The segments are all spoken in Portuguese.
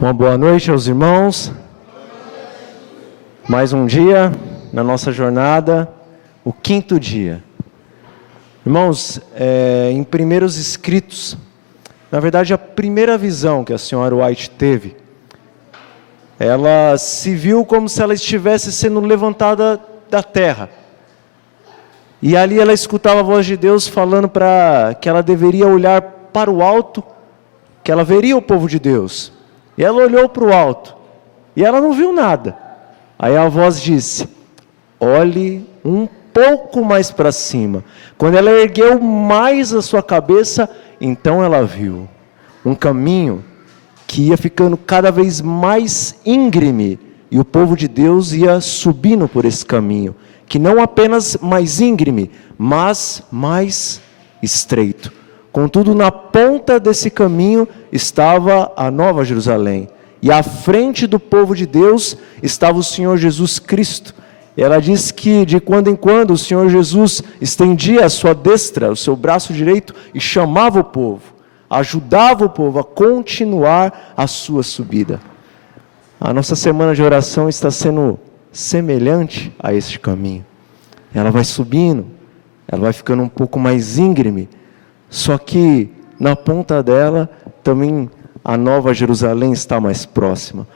Uma boa noite aos irmãos. Mais um dia na nossa jornada, o 5º dia. Irmãos, em primeiros escritos, na verdade a primeira visão que a senhora White teve, ela se viu como se ela estivesse sendo levantada da terra. E ali ela escutava a voz de Deus falando para que ela deveria olhar para o alto, que ela veria o povo de Deus. E ela olhou para o alto, e ela não viu nada. Aí a voz disse: olhe um pouco mais para cima. Quando ela ergueu mais a sua cabeça, então ela viu um caminho que ia ficando cada vez mais íngreme, e o povo de Deus ia subindo por esse caminho, que não apenas mais íngreme, mas mais estreito. Contudo, na ponta desse caminho estava a Nova Jerusalém, e à frente do povo de Deus estava o Senhor Jesus Cristo. Ela diz que de quando em quando o Senhor Jesus estendia a sua destra, o seu braço direito, e chamava o povo, ajudava o povo a continuar a sua subida. A nossa semana de oração está sendo semelhante a este caminho. Ela vai subindo, ela vai ficando um pouco mais íngreme, só que na ponta dela também a Nova Jerusalém está mais próxima.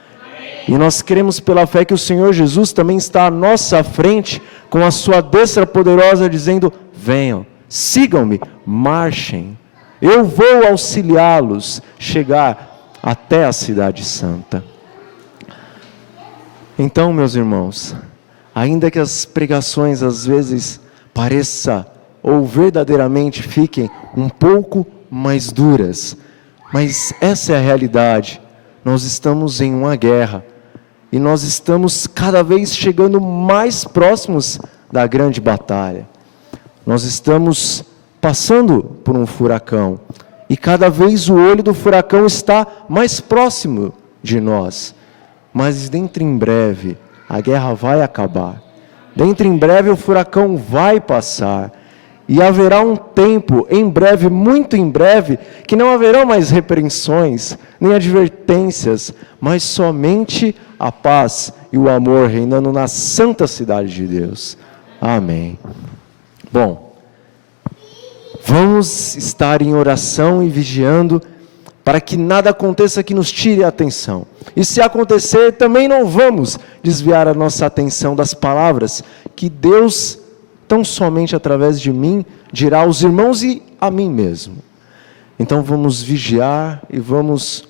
E nós queremos pela fé que o Senhor Jesus também está à nossa frente, com a sua destra poderosa, dizendo: venham, sigam-me, marchem. Eu vou auxiliá-los chegar até a cidade santa. Então, meus irmãos, ainda que as pregações às vezes pareçam ou verdadeiramente fiquem um pouco mais duras, mas essa é a realidade. Nós estamos em uma guerra, e nós estamos cada vez chegando mais próximos da grande batalha. Nós estamos passando por um furacão, e cada vez o olho do furacão está mais próximo de nós. Mas dentro em breve, a guerra vai acabar. Dentro em breve o furacão vai passar. E haverá um tempo, em breve, muito em breve, que não haverão mais repreensões, nem advertências, mas somente a paz e o amor reinando na santa cidade de Deus. Amém. Bom, vamos estar em oração e vigiando, para que nada aconteça que nos tire a atenção. E se acontecer, também não vamos desviar a nossa atenção das palavras que Deus, tão somente através de mim, dirá aos irmãos e a mim mesmo. Então vamos vigiar e vamos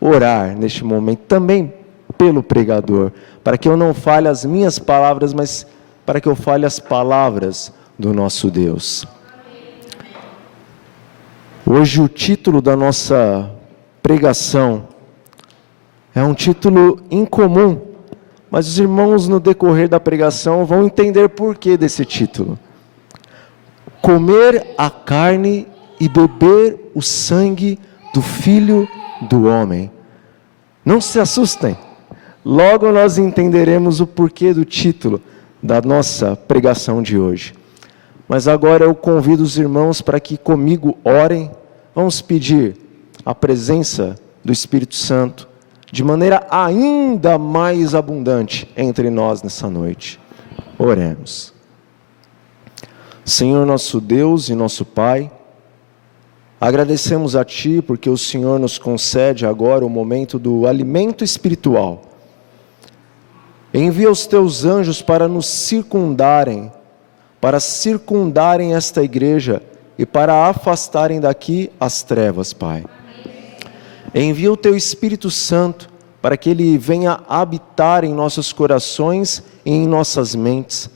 orar neste momento, também pelo pregador, para que eu não fale as minhas palavras, mas para que eu fale as palavras do nosso Deus. Hoje o título da nossa pregação é um título incomum, mas os irmãos no decorrer da pregação vão entender por que desse título. Comer a carne e beber o sangue do Filho do Homem. Não se assustem, logo nós entenderemos o porquê do título da nossa pregação de hoje. Mas agora eu convido os irmãos para que comigo orem. Vamos pedir a presença do Espírito Santo de maneira ainda mais abundante entre nós nessa noite. Oremos. Senhor nosso Deus e nosso Pai, agradecemos a Ti porque o Senhor nos concede agora o momento do alimento espiritual. Envia os Teus anjos para nos circundarem, para circundarem esta igreja e para afastarem daqui as trevas, Pai. Envia o Teu Espírito Santo para que Ele venha habitar em nossos corações e em nossas mentes,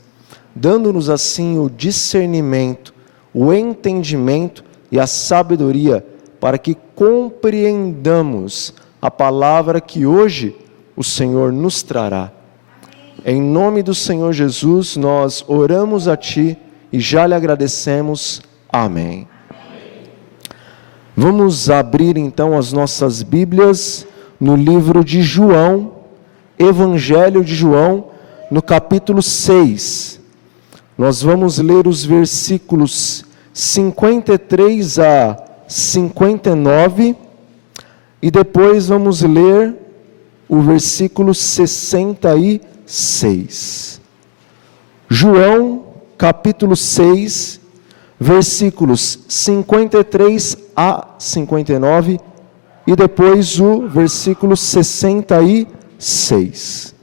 dando-nos assim o discernimento, o entendimento e a sabedoria para que compreendamos a palavra que hoje o Senhor nos trará. Em nome do Senhor Jesus, nós oramos a Ti e já lhe agradecemos. Amém. Vamos abrir então as nossas Bíblias no livro de João, Evangelho de João, no capítulo 6. Nós vamos ler os versículos 53 a 59 e depois vamos ler o versículo 66. João, capítulo 6, versículos 53 a 59, e depois o versículo 66.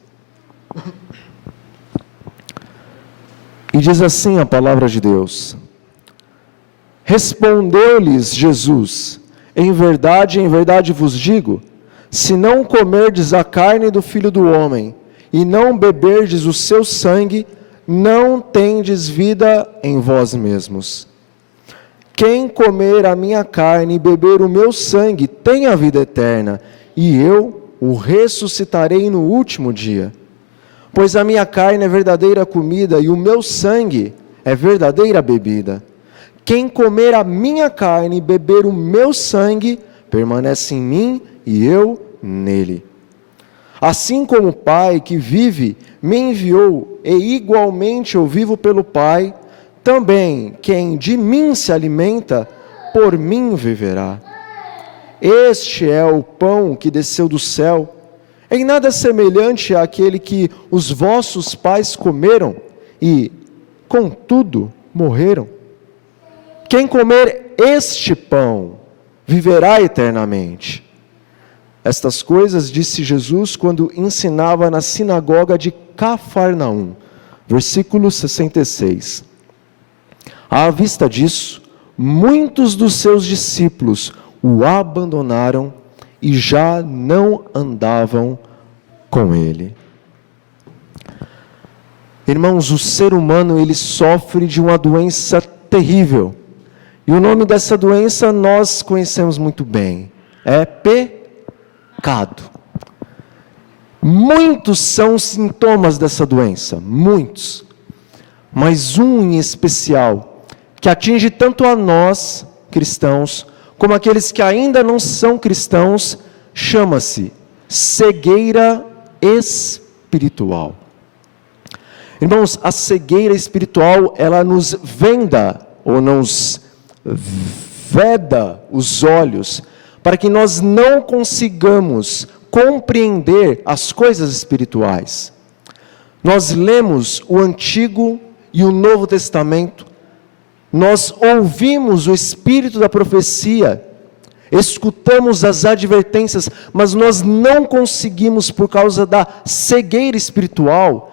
E diz assim a palavra de Deus: Respondeu-lhes Jesus: em verdade vos digo, se não comerdes a carne do Filho do Homem, e não beberdes o seu sangue, não tendes vida em vós mesmos. Quem comer a minha carne e beber o meu sangue tem a vida eterna, e eu o ressuscitarei no último dia. Pois a minha carne é verdadeira comida, e o meu sangue é verdadeira bebida. Quem comer a minha carne e beber o meu sangue, permanece em mim e eu nele. Assim como o Pai que vive me enviou, e igualmente eu vivo pelo Pai, também quem de mim se alimenta, por mim viverá. Este é o pão que desceu do céu, em nada semelhante àquele que os vossos pais comeram e, contudo, morreram. Quem comer este pão, viverá eternamente. Estas coisas disse Jesus quando ensinava na sinagoga de Cafarnaum. Versículo 66. À vista disso, muitos dos seus discípulos o abandonaram e já não andavam com ele. Irmãos, o ser humano ele sofre de uma doença terrível. E o nome dessa doença nós conhecemos muito bem. É pecado. Muitos são os sintomas dessa doença, muitos. Mas um em especial, que atinge tanto a nós, cristãos, como aqueles que ainda não são cristãos, chama-se cegueira espiritual. Irmãos, a cegueira espiritual, ela nos venda, ou nos veda os olhos, para que nós não consigamos compreender as coisas espirituais. Nós lemos o Antigo e o Novo Testamento, nós ouvimos o espírito da profecia, escutamos as advertências, mas nós não conseguimos, por causa da cegueira espiritual,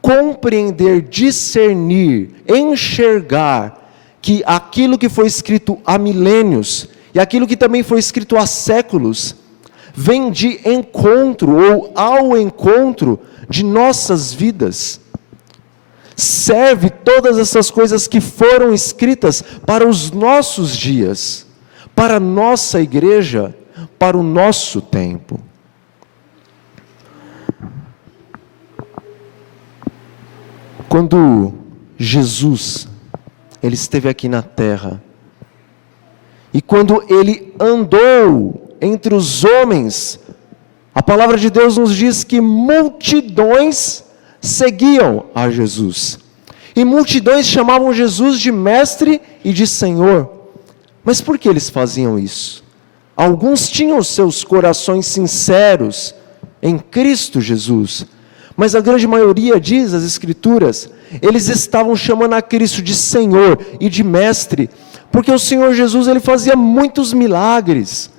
compreender, discernir, enxergar que aquilo que foi escrito há milênios e aquilo que também foi escrito há séculos vem de encontro ou ao encontro de nossas vidas. Serve todas essas coisas que foram escritas para os nossos dias, para a nossa igreja, para o nosso tempo. Quando Jesus, ele esteve aqui na terra, e quando ele andou entre os homens, a palavra de Deus nos diz que multidões seguiam a Jesus. E multidões chamavam Jesus de mestre e de Senhor. Mas por que eles faziam isso? Alguns tinham seus corações sinceros em Cristo Jesus, mas a grande maioria, diz as Escrituras, eles estavam chamando a Cristo de Senhor e de mestre, porque o Senhor Jesus, ele fazia muitos milagres.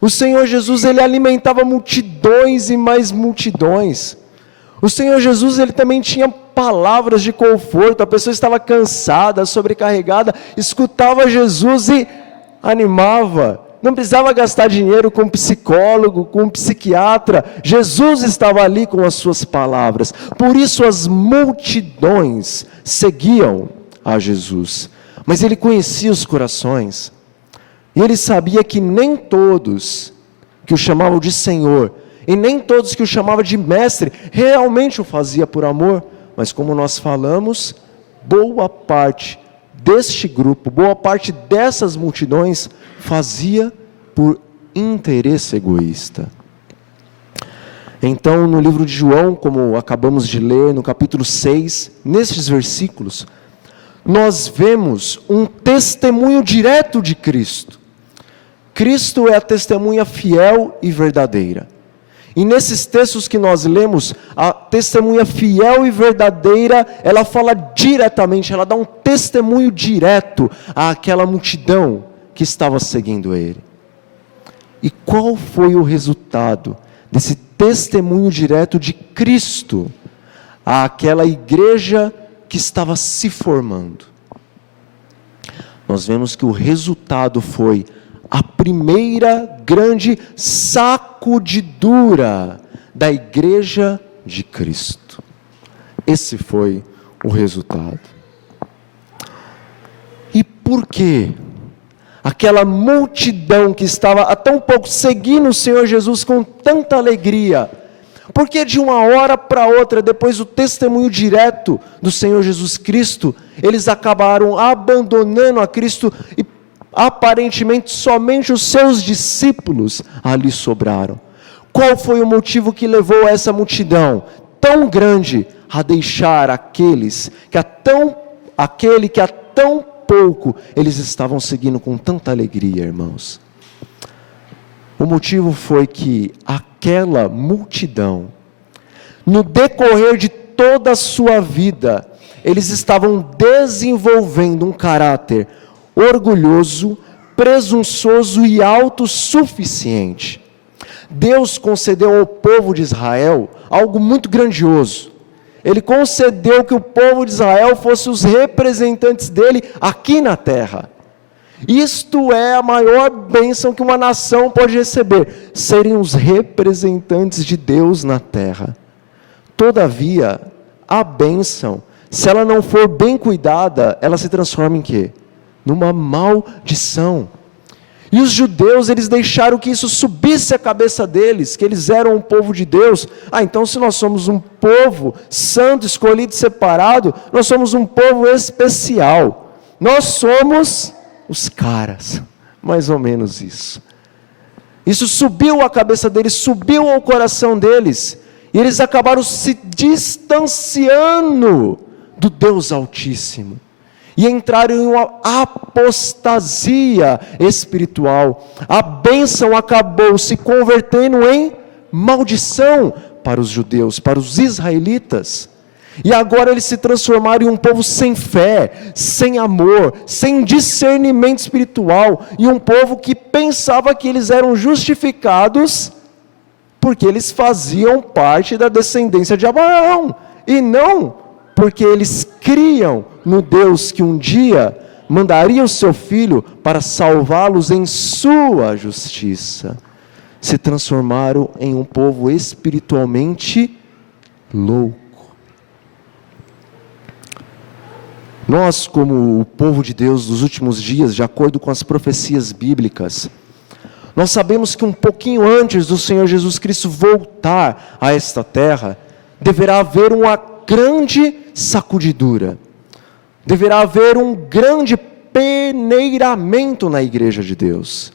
O Senhor Jesus, ele alimentava multidões e mais multidões. O Senhor Jesus, ele também tinha palavras de conforto. A pessoa estava cansada, sobrecarregada, escutava Jesus e animava. Não precisava gastar dinheiro com um psicólogo, com um psiquiatra. Jesus estava ali com as suas palavras. Por isso as multidões seguiam a Jesus. Mas ele conhecia os corações. E ele sabia que nem todos que o chamavam de Senhor, e nem todos que o chamavam de mestre, realmente o fazia por amor. Mas como nós falamos, boa parte deste grupo, boa parte dessas multidões, fazia por interesse egoísta. Então, no livro de João, como acabamos de ler, no capítulo 6, nestes versículos, nós vemos um testemunho direto de Cristo. Cristo é a testemunha fiel e verdadeira. E nesses textos que nós lemos, a testemunha fiel e verdadeira, ela fala diretamente, ela dá um testemunho direto àquela multidão que estava seguindo ele. E qual foi o resultado desse testemunho direto de Cristo àquela igreja que estava se formando? Nós vemos que o resultado foi a primeira grande sacudidura da igreja de Cristo. Esse foi o resultado. E por quê? Aquela multidão que estava há tão pouco seguindo o Senhor Jesus com tanta alegria, porque de uma hora para outra, depois do testemunho direto do Senhor Jesus Cristo, eles acabaram abandonando a Cristo e aparentemente somente os seus discípulos ali sobraram. Qual foi o motivo que levou essa multidão tão grande a deixar aquele que há tão pouco eles estavam seguindo com tanta alegria, irmãos? O motivo foi que aquela multidão, no decorrer de toda a sua vida, eles estavam desenvolvendo um caráter orgulhoso, presunçoso e autossuficiente. Deus concedeu ao povo de Israel algo muito grandioso. Ele concedeu que o povo de Israel fosse os representantes dele aqui na terra. Isto é a maior bênção que uma nação pode receber, serem os representantes de Deus na terra. Todavia, a bênção, se ela não for bem cuidada, ela se transforma em quê? Numa maldição. E os judeus, eles deixaram que isso subisse a cabeça deles, que eles eram um povo de Deus. Então se nós somos um povo santo, escolhido e separado, nós somos um povo especial. Nós somos os caras, mais ou menos isso. Isso subiu a cabeça deles, subiu ao coração deles, e eles acabaram se distanciando do Deus Altíssimo. E entraram em uma apostasia espiritual. A bênção acabou se convertendo em maldição para os judeus, para os israelitas. E agora eles se transformaram em um povo sem fé, sem amor, sem discernimento espiritual. E um povo que pensava que eles eram justificados porque eles faziam parte da descendência de Abraão. E não porque eles criam no Deus que um dia mandaria o seu Filho para salvá-los em sua justiça. Se transformaram em um povo espiritualmente louco. Nós, como o povo de Deus dos últimos dias, de acordo com as profecias bíblicas, nós sabemos que um pouquinho antes do Senhor Jesus Cristo voltar a esta terra, deverá haver uma grande sacudidura, deverá haver um grande peneiramento na igreja de Deus.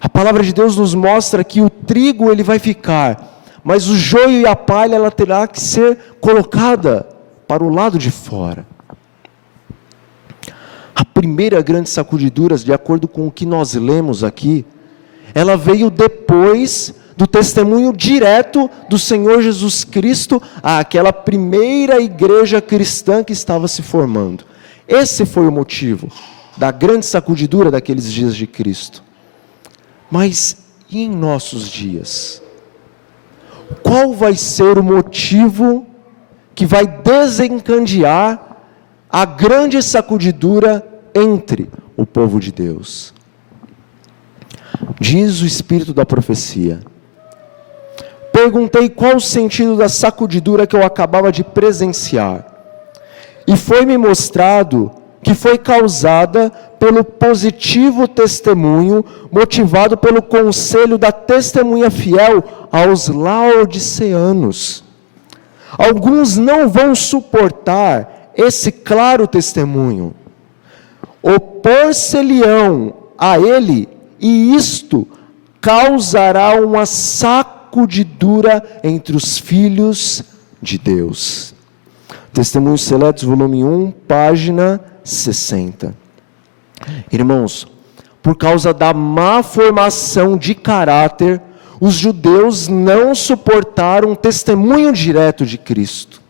A palavra de Deus nos mostra que o trigo ele vai ficar, mas o joio e a palha ela terá que ser colocada para o lado de fora. A primeira grande sacudidura, de acordo com o que nós lemos aqui, ela veio depois do testemunho direto do Senhor Jesus Cristo àquela primeira igreja cristã que estava se formando. Esse foi o motivo da grande sacudidura daqueles dias de Cristo. Mas e em nossos dias? Qual vai ser o motivo que vai desencadear a grande sacudidura entre o povo de Deus? Diz o Espírito da profecia: perguntei qual o sentido da sacudidura que eu acabava de presenciar, e foi-me mostrado que foi causada pelo positivo testemunho, motivado pelo conselho da testemunha fiel aos laodiceanos. Alguns não vão suportar esse claro testemunho, opor-se-lhe-ão a ele, e isto causará uma sacudidura entre os filhos de Deus. Testemunhos Seletos, volume 1, página 60. Irmãos, por causa da má formação de caráter, Os judeus não suportaram um testemunho direto de Cristo.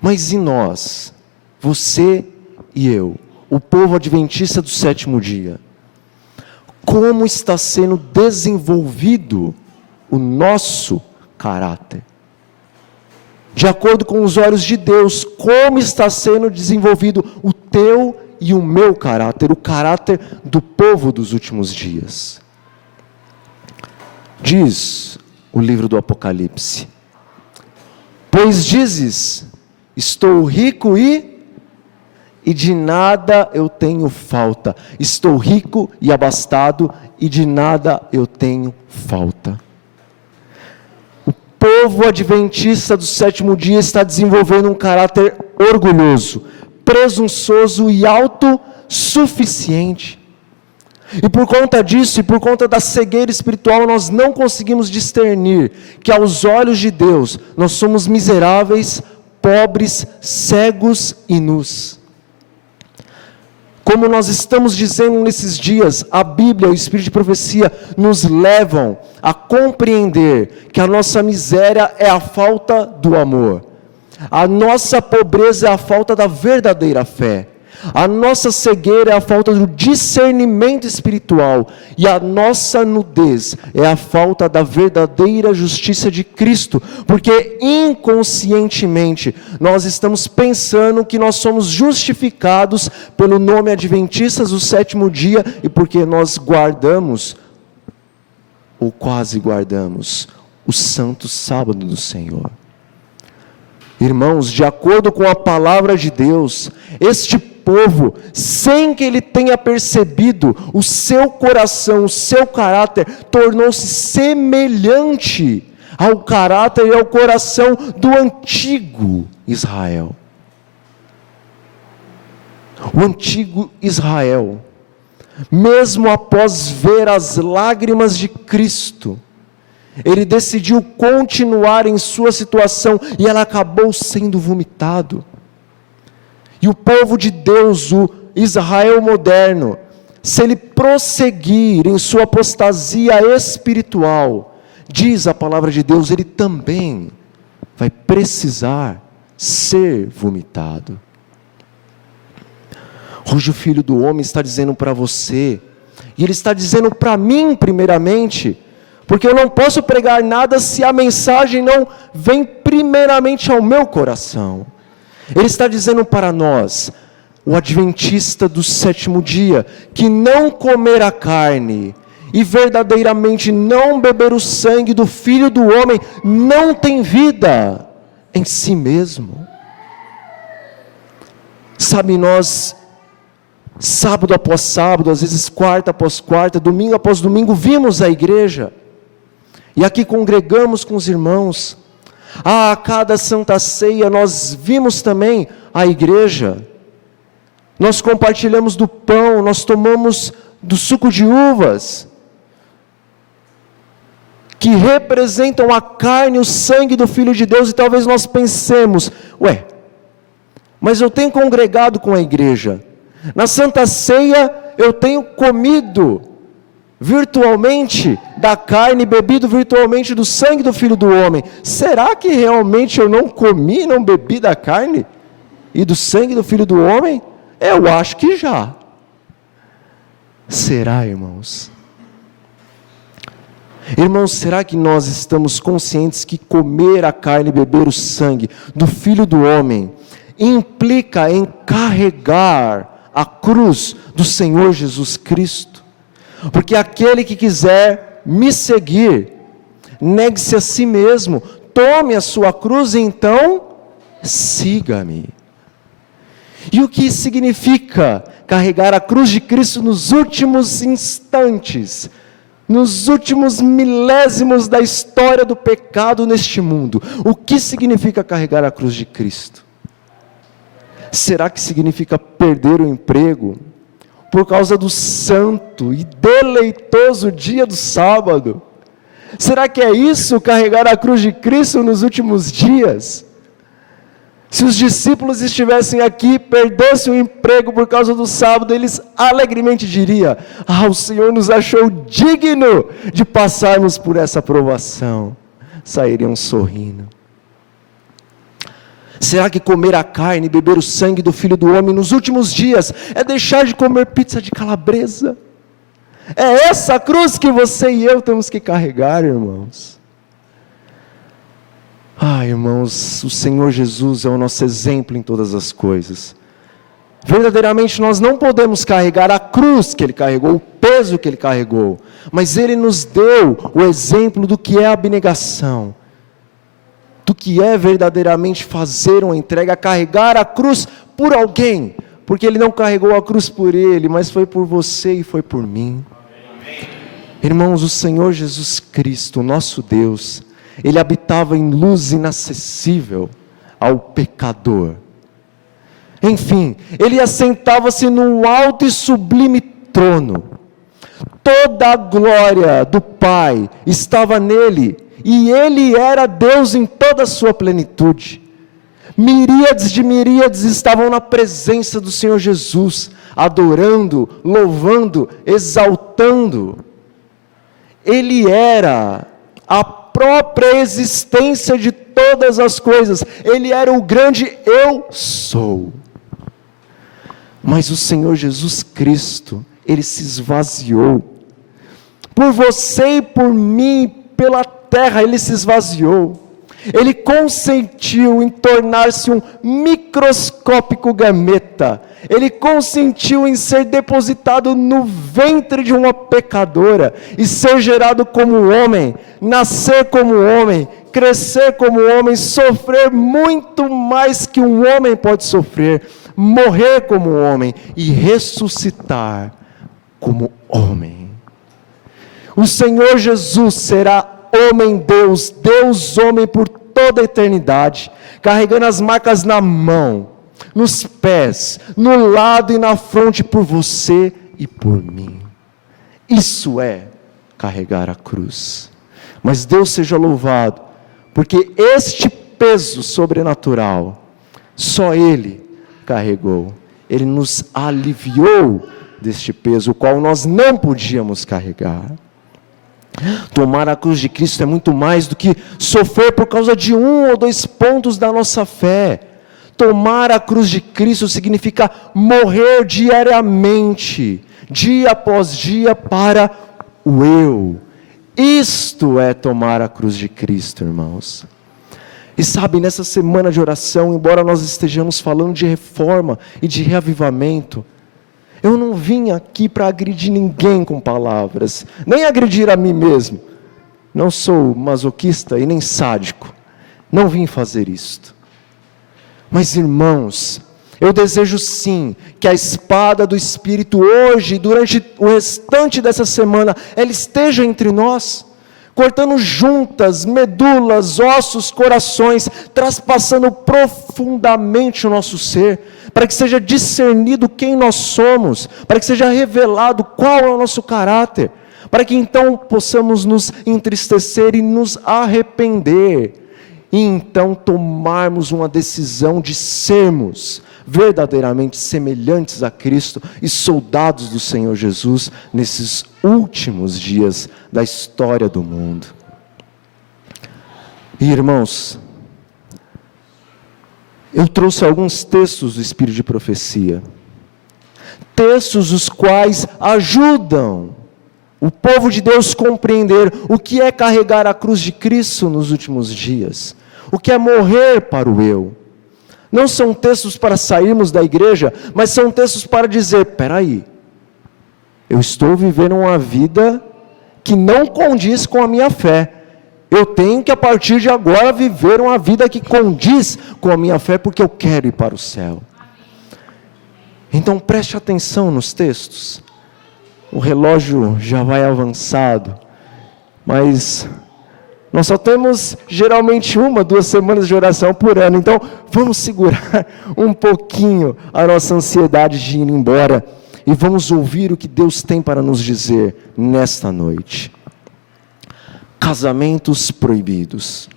Mas e nós, você e eu, o povo adventista do sétimo dia, como está sendo desenvolvido o nosso caráter? De acordo com os olhos de Deus, como está sendo desenvolvido o teu e o meu caráter, o caráter do povo dos últimos dias? Diz o livro do Apocalipse: pois dizes, estou rico e de nada eu tenho falta. Estou rico e abastado e de nada eu tenho falta. O povo adventista do sétimo dia está desenvolvendo um caráter orgulhoso, presunçoso e autossuficiente. E por conta disso, e por conta da cegueira espiritual, nós não conseguimos discernir que aos olhos de Deus, nós somos miseráveis, pobres, cegos e nus. Como nós estamos dizendo nesses dias, a Bíblia e o Espírito de Profecia nos levam a compreender que a nossa miséria é a falta do amor. A nossa pobreza é a falta da verdadeira fé. A nossa cegueira é a falta do discernimento espiritual. E a nossa nudez é a falta da verdadeira justiça de Cristo. Porque inconscientemente nós estamos pensando que nós somos justificados pelo nome adventistas do sétimo dia e porque nós guardamos, ou quase guardamos, o santo sábado do Senhor. Irmãos, de acordo com a palavra de Deus, este povo, sem que ele tenha percebido, o seu coração, o seu caráter, tornou-se semelhante ao caráter e ao coração do antigo Israel. O antigo Israel, mesmo após ver as lágrimas de Cristo, ele decidiu continuar em sua situação e ela acabou sendo vomitado. E o povo de Deus, o Israel moderno, se ele prosseguir em sua apostasia espiritual, diz a palavra de Deus, ele também vai precisar ser vomitado. Hoje o Filho do Homem está dizendo para você, e ele está dizendo para mim primeiramente, porque eu não posso pregar nada se a mensagem não vem primeiramente ao meu coração. Ele está dizendo para nós, o adventista do sétimo dia, que não comer a carne e verdadeiramente não beber o sangue do Filho do Homem não tem vida em si mesmo. Sabe, nós, sábado após sábado, às vezes quarta após quarta, domingo após domingo, vimos a igreja. E aqui congregamos com os irmãos. A cada Santa Ceia nós vimos também a igreja. Nós compartilhamos do pão, nós tomamos do suco de uvas, que representam a carne e o sangue do Filho de Deus. E talvez nós pensemos, mas eu tenho congregado com a igreja. Na Santa Ceia eu tenho comido virtualmente da carne, bebido virtualmente do sangue do Filho do Homem. Será que realmente eu não comi, não bebi da carne e do sangue do Filho do Homem? Eu acho que já. Será, irmãos? Irmãos, será que nós estamos conscientes que comer a carne e beber o sangue do Filho do Homem implica em carregar a cruz do Senhor Jesus Cristo? Porque aquele que quiser me seguir, negue-se a si mesmo, tome a sua cruz e então siga-me. E o que significa carregar a cruz de Cristo nos últimos instantes, nos últimos milésimos da história do pecado neste mundo? O que significa carregar a cruz de Cristo? Será que significa perder o emprego por causa do santo e deleitoso dia do sábado? Será que é isso, carregar a cruz de Cristo nos últimos dias? Se os discípulos estivessem aqui, perdessem o emprego por causa do sábado, eles alegremente diriam: o Senhor nos achou digno de passarmos por essa provação. Sairiam sorrindo. Será que comer a carne e beber o sangue do Filho do Homem nos últimos dias é deixar de comer pizza de calabresa? É essa cruz que você e eu temos que carregar, irmãos. Irmãos, o Senhor Jesus é o nosso exemplo em todas as coisas. Verdadeiramente nós não podemos carregar a cruz que Ele carregou, o peso que Ele carregou, mas Ele nos deu o exemplo do que é a abnegação, do que é verdadeiramente fazer uma entrega, carregar a cruz por alguém, porque Ele não carregou a cruz por Ele, mas foi por você e foi por mim. Amém. Irmãos, o Senhor Jesus Cristo, nosso Deus, Ele habitava em luz inacessível ao pecador. Enfim, Ele assentava-se num alto e sublime trono. Toda a glória do Pai estava nele, e Ele era Deus em toda a sua plenitude. Miríades de miríades estavam na presença do Senhor Jesus, adorando, louvando, exaltando. Ele era a própria existência de todas as coisas. Ele era o grande eu sou. Mas o Senhor Jesus Cristo, Ele se esvaziou. Por você e por mim, pela terra, Ele se esvaziou. Ele consentiu em tornar-se um microscópico gameta. Ele consentiu em ser depositado no ventre de uma pecadora e ser gerado como homem, nascer como homem, crescer como homem, sofrer muito mais que um homem pode sofrer, morrer como homem e ressuscitar como homem. O Senhor Jesus será homem-Deus, Deus-homem por toda a eternidade, carregando as marcas na mão, nos pés, no lado e na fronte por você e por mim. Isso é carregar a cruz. Mas Deus seja louvado, porque este peso sobrenatural, só Ele carregou. Ele nos aliviou deste peso, o qual nós não podíamos carregar. Tomar a cruz de Cristo é muito mais do que sofrer por causa de 1 ou 2 pontos da nossa fé. Tomar a cruz de Cristo significa morrer diariamente, dia após dia, para o eu. Isto é tomar a cruz de Cristo, irmãos. E sabe, nessa semana de oração, embora nós estejamos falando de reforma e de reavivamento, eu não vim aqui para agredir ninguém com palavras, nem agredir a mim mesmo. Não sou masoquista e nem sádico. Não vim fazer isto. Mas, irmãos, eu desejo sim que a espada do Espírito hoje, durante o restante dessa semana, ela esteja entre nós, cortando juntas, medulas, ossos, corações, traspassando profundamente o nosso ser, para que seja discernido quem nós somos, para que seja revelado qual é o nosso caráter, para que então possamos nos entristecer e nos arrepender, e então tomarmos uma decisão de sermos verdadeiramente semelhantes a Cristo e soldados do Senhor Jesus nesses últimos dias da história do mundo. E, irmãos, eu trouxe alguns textos do Espírito de Profecia, textos os quais ajudam o povo de Deus a compreender o que é carregar a cruz de Cristo nos últimos dias, o que é morrer para o eu. Não são textos para sairmos da igreja, mas são textos para dizer: peraí, eu estou vivendo uma vida que não condiz com a minha fé. Eu tenho que a partir de agora viver uma vida que condiz com a minha fé, porque eu quero ir para o céu. Então preste atenção nos textos. O relógio já vai avançado, mas nós só temos geralmente 1, 2 semanas de oração por ano, então vamos segurar um pouquinho a nossa ansiedade de ir embora e vamos ouvir o que Deus tem para nos dizer nesta noite. Casamentos proibidos.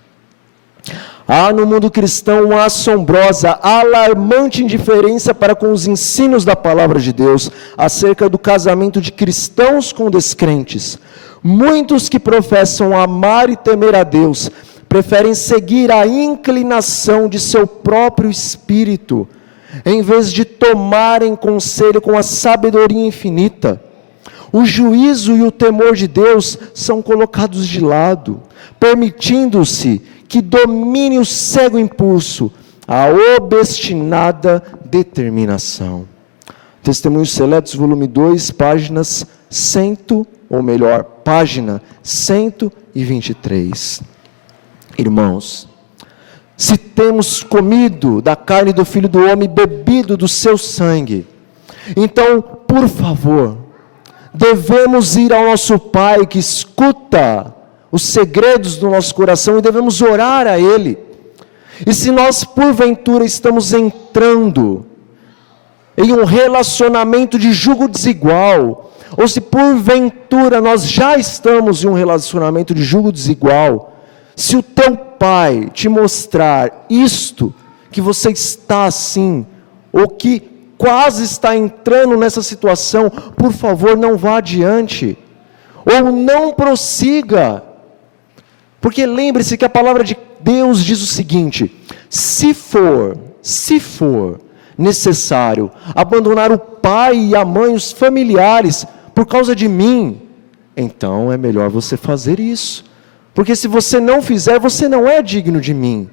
Há no mundo cristão uma assombrosa, alarmante indiferença para com os ensinos da palavra de Deus acerca do casamento de cristãos com descrentes. Muitos que professam amar e temer a Deus preferem seguir a inclinação de seu próprio espírito, em vez de tomarem conselho com a sabedoria infinita. O juízo e o temor de Deus são colocados de lado, permitindo-se que domine o cego impulso, a obstinada determinação. Testemunhos Seletos, volume 2, página 123. Irmãos, se temos comido da carne do Filho do Homem, bebido do seu sangue, então, por favor, devemos ir ao nosso Pai que escuta os segredos do nosso coração e devemos orar a Ele. E se nós porventura estamos entrando em um relacionamento de jugo desigual, ou se porventura nós já estamos em um relacionamento de jugo desigual, se o teu pai te mostrar isto, que você está assim, ou que quase está entrando nessa situação, por favor, não vá adiante, ou não prossiga, porque lembre-se que a palavra de Deus diz o seguinte: se for necessário abandonar o pai e a mãe, os familiares, por causa de mim, então é melhor você fazer isso, porque se você não fizer, você não é digno de mim.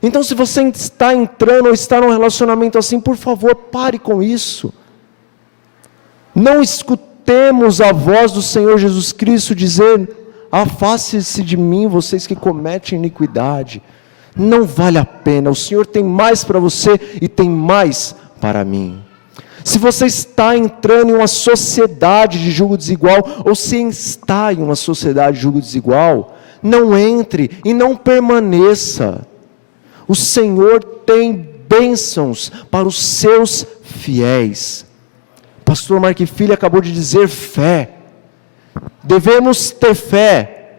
Então, se você está entrando ou está num relacionamento assim, por favor, pare com isso. Não escutemos a voz do Senhor Jesus Cristo dizer: afaste-se de mim, vocês que cometem iniquidade. Não vale a pena, o Senhor tem mais para você e tem mais para mim. Se você está entrando em uma sociedade de julgo desigual, ou se está em uma sociedade de julgo desigual, não entre e não permaneça. O Senhor tem bênçãos para os seus fiéis. O pastor Mark Filho acabou de dizer fé. Devemos ter fé.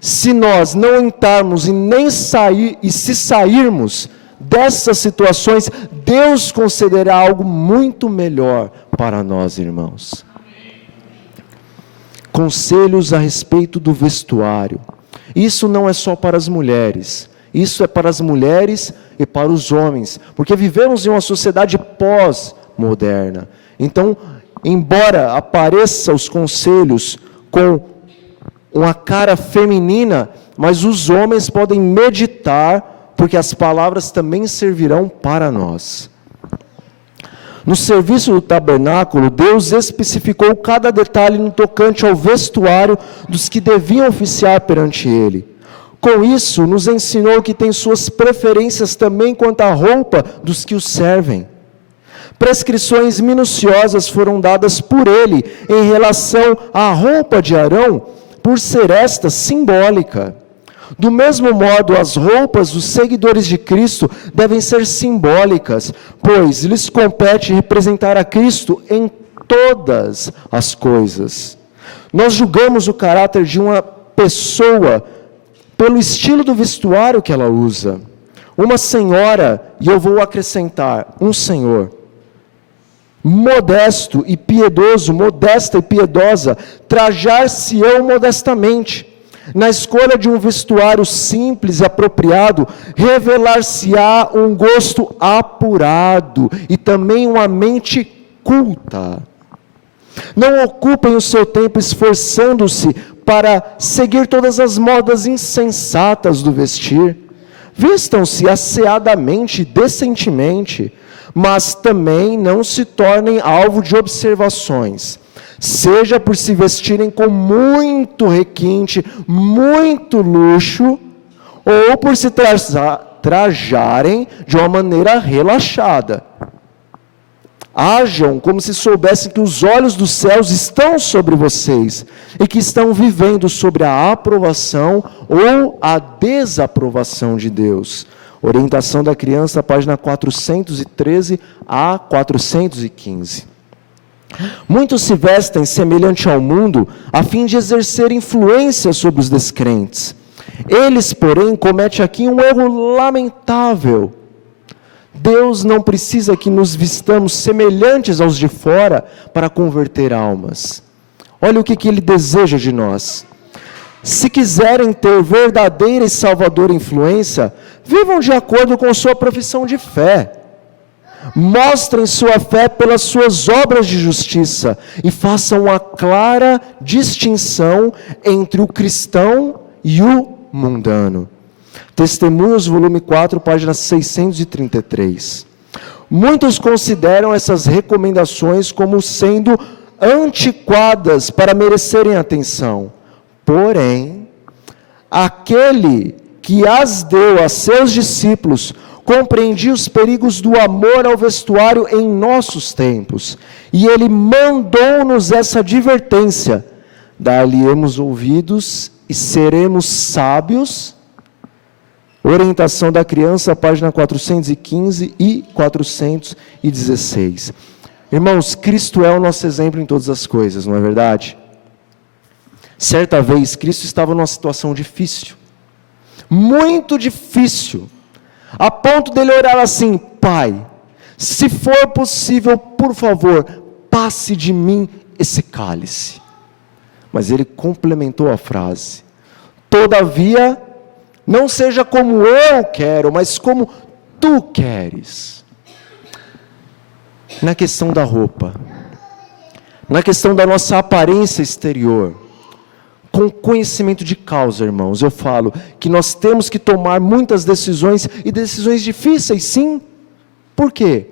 Se nós não entrarmos e nem sair, e se sairmos dessas situações, Deus concederá algo muito melhor para nós, irmãos. Conselhos a respeito do vestuário. Isso não é só para as mulheres. Isso é para as mulheres e para os homens, porque vivemos em uma sociedade pós-moderna. Então, embora apareçam os conselhos com uma cara feminina, mas os homens podem meditar, porque as palavras também servirão para nós. No serviço do tabernáculo, Deus especificou cada detalhe no tocante ao vestuário dos que deviam oficiar perante Ele. Com isso, nos ensinou que tem suas preferências também quanto à roupa dos que o servem. Prescrições minuciosas foram dadas por ele em relação à roupa de Arão, por ser esta simbólica. Do mesmo modo, as roupas dos seguidores de Cristo devem ser simbólicas, pois lhes compete representar a Cristo em todas as coisas. Nós julgamos o caráter de uma pessoa pelo estilo do vestuário que ela usa. Uma senhora, e eu vou acrescentar, um senhor, modesto e piedoso, modesta e piedosa, trajar-se-ão modestamente. Na escolha de um vestuário simples e apropriado, revelar-se-á um gosto apurado e também uma mente culta. Não ocupem o seu tempo esforçando-se para seguir todas as modas insensatas do vestir. Vistam-se asseadamente, decentemente, mas também não se tornem alvo de observações, seja por se vestirem com muito requinte, muito luxo, ou por se trajarem de uma maneira relaxada. Hajam como se soubessem que os olhos dos céus estão sobre vocês e que estão vivendo sobre a aprovação ou a desaprovação de Deus. Orientação da criança, página 413 a 415. Muitos se vestem semelhante ao mundo a fim de exercer influência sobre os descrentes. Eles, porém, cometem aqui um erro lamentável. Deus não precisa que nos vistamos semelhantes aos de fora para converter almas. Olha o que Ele deseja de nós. Se quiserem ter verdadeira e salvadora influência, vivam de acordo com sua profissão de fé. Mostrem sua fé pelas suas obras de justiça e façam uma clara distinção entre o cristão e o mundano. Testemunhos, volume 4, página 633. Muitos consideram essas recomendações como sendo antiquadas para merecerem atenção. Porém, aquele que as deu a seus discípulos compreendia os perigos do amor ao vestuário em nossos tempos, e ele mandou-nos essa advertência: dar-lhe-emos ouvidos e seremos sábios. Orientação da criança, página 415 e 416. Irmãos, Cristo é o nosso exemplo em todas as coisas, não é verdade? Certa vez, Cristo estava numa situação difícil, muito difícil, a ponto dele orar assim: Pai, se for possível, por favor, passe de mim esse cálice. Mas ele complementou a frase: todavia, não seja como eu quero, mas como tu queres. Na questão da roupa, na questão da nossa aparência exterior, com conhecimento de causa, irmãos, eu falo que nós temos que tomar muitas decisões, e decisões difíceis, sim. Por quê?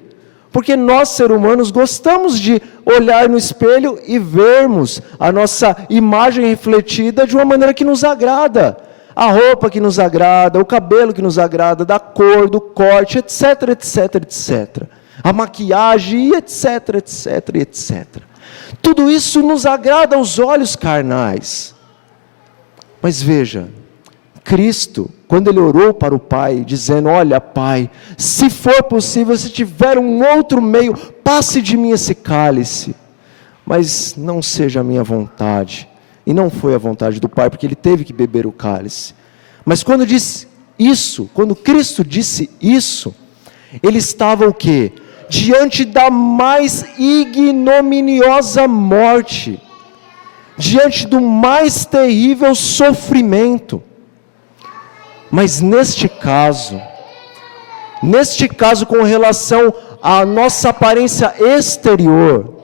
Porque nós, seres humanos, gostamos de olhar no espelho e vermos a nossa imagem refletida de uma maneira que nos agrada. A roupa que nos agrada, o cabelo que nos agrada, da cor, do corte, etc, etc, etc. A maquiagem, etc, etc, etc. Tudo isso nos agrada aos olhos carnais. Mas veja, Cristo, quando Ele orou para o Pai, dizendo: olha, Pai, se for possível, se tiver um outro meio, passe de mim esse cálice, mas não seja a minha vontade. E não foi a vontade do Pai, porque Ele teve que beber o cálice. Mas quando disse isso, quando Cristo disse isso, Ele estava o quê? Diante da mais ignominiosa morte, diante do mais terrível sofrimento. Mas neste caso com relação à nossa aparência exterior,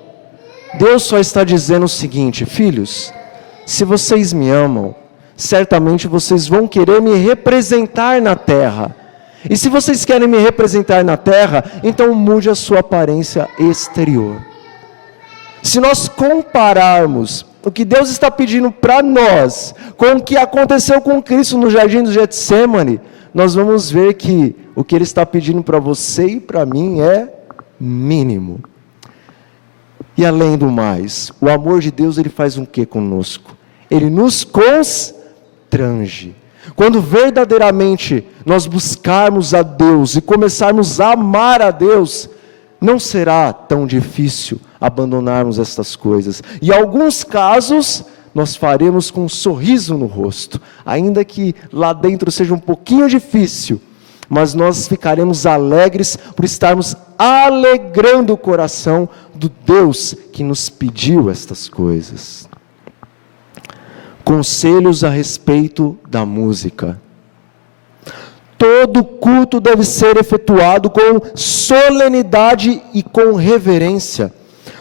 Deus só está dizendo o seguinte: filhos, se vocês me amam, certamente vocês vão querer me representar na terra. E se vocês querem me representar na terra, então mude a sua aparência exterior. Se nós compararmos o que Deus está pedindo para nós com o que aconteceu com Cristo no jardim do Getsêmani, nós vamos ver que o que Ele está pedindo para você e para mim é mínimo. E além do mais, o amor de Deus, Ele faz um quê conosco? Ele nos constrange. Quando verdadeiramente nós buscarmos a Deus e começarmos a amar a Deus, não será tão difícil abandonarmos estas coisas. E em alguns casos, nós faremos com um sorriso no rosto, ainda que lá dentro seja um pouquinho difícil, mas nós ficaremos alegres por estarmos alegrando o coração do Deus que nos pediu estas coisas. Conselhos a respeito da música. Todo culto deve ser efetuado com solenidade e com reverência,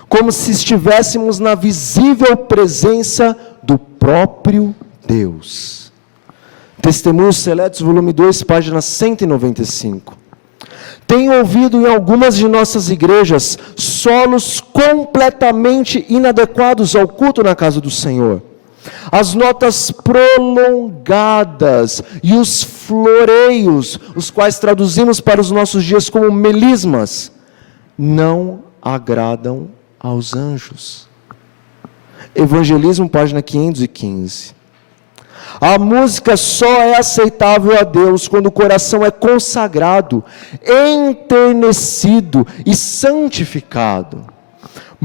como se estivéssemos na visível presença do próprio Deus. Testemunhos Seletos, volume 2, página 195. Tenho ouvido em algumas de nossas igrejas solos completamente inadequados ao culto na casa do Senhor. As notas prolongadas e os floreios, os quais traduzimos para os nossos dias como melismas, não agradam aos anjos. Evangelismo, página 515. A música só é aceitável a Deus quando o coração é consagrado, enternecido e santificado.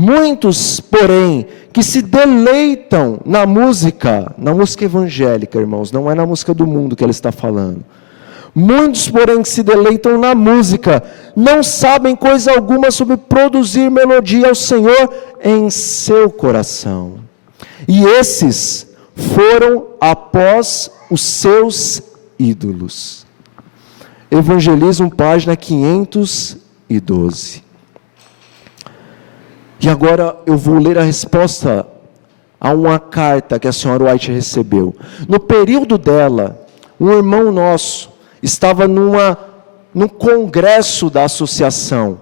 Muitos, porém, que se deleitam na música evangélica, irmãos, não é na música do mundo que ela está falando. Muitos, porém, que se deleitam na música, não sabem coisa alguma sobre produzir melodia ao Senhor em seu coração. E esses foram após os seus ídolos. Evangelismo, página 512. E agora eu vou ler a resposta a uma carta que a senhora White recebeu. No período dela, um irmão nosso estava num congresso da associação.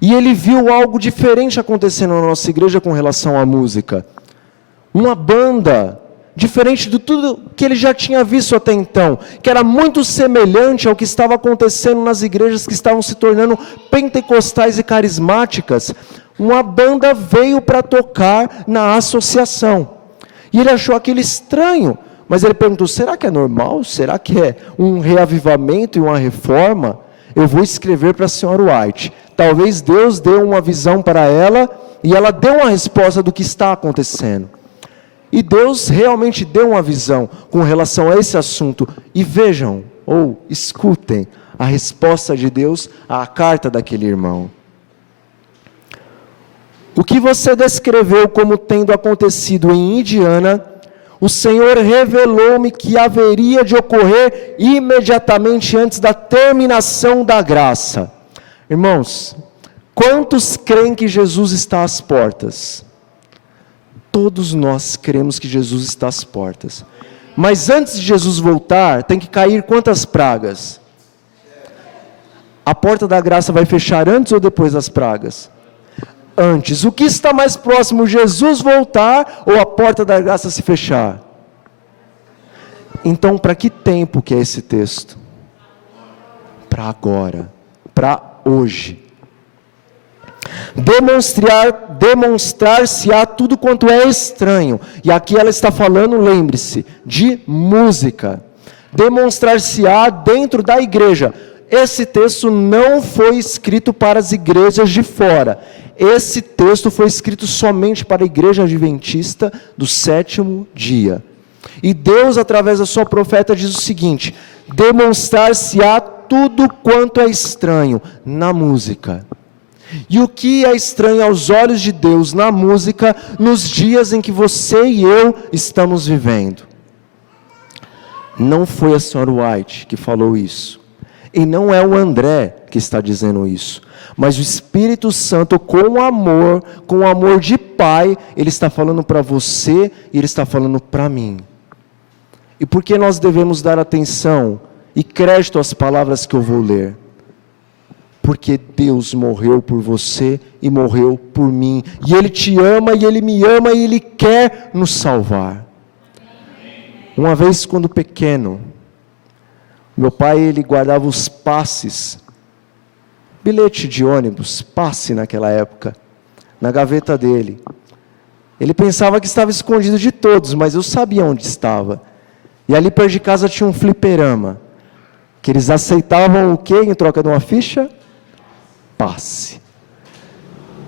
E ele viu algo diferente acontecendo na nossa igreja com relação à música. Uma banda diferente de tudo que ele já tinha visto até então, que era muito semelhante ao que estava acontecendo nas igrejas que estavam se tornando pentecostais e carismáticas. Uma banda veio para tocar na associação. E ele achou aquilo estranho, mas ele perguntou, será que é normal? Será que é um reavivamento e uma reforma? Eu vou escrever para a senhora White. Talvez Deus dê uma visão para ela, e ela deu uma resposta do que está acontecendo. E Deus realmente deu uma visão com relação a esse assunto. E vejam, ou escutem, a resposta de Deus à carta daquele irmão. O que você descreveu como tendo acontecido em Indiana, o Senhor revelou-me que haveria de ocorrer imediatamente antes da terminação da graça. Irmãos, quantos creem que Jesus está às portas? Todos nós cremos que Jesus está às portas. Mas antes de Jesus voltar, tem que cair quantas pragas? A porta da graça vai fechar antes ou depois das pragas? Antes. O que está mais próximo, Jesus voltar ou a porta da graça se fechar? Então, para que tempo que é esse texto? Para agora, para hoje. Demonstrar-se-á tudo quanto é estranho. E aqui ela está falando, lembre-se, de música. Demonstrar-se-á dentro da igreja. Esse texto não foi escrito para as igrejas de fora. Esse texto foi escrito somente para a igreja adventista do sétimo dia. E Deus, através da sua profeta, diz o seguinte: demonstrar-se-á tudo quanto é estranho na música. E o que é estranho aos olhos de Deus na música, nos dias em que você e eu estamos vivendo? Não foi a senhora White que falou isso. E não é o André que está dizendo isso. Mas o Espírito Santo, com amor de Pai, Ele está falando para você e Ele está falando para mim. E por que nós devemos dar atenção e crédito às palavras que eu vou ler? Porque Deus morreu por você e morreu por mim. E Ele te ama e Ele me ama e Ele quer nos salvar. Uma vez, quando pequeno, meu pai, ele guardava os passes, bilhete de ônibus, passe naquela época, na gaveta dele. Ele pensava que estava escondido de todos, mas eu sabia onde estava. E ali perto de casa tinha um fliperama, que eles aceitavam o quê em troca de uma ficha? Passe.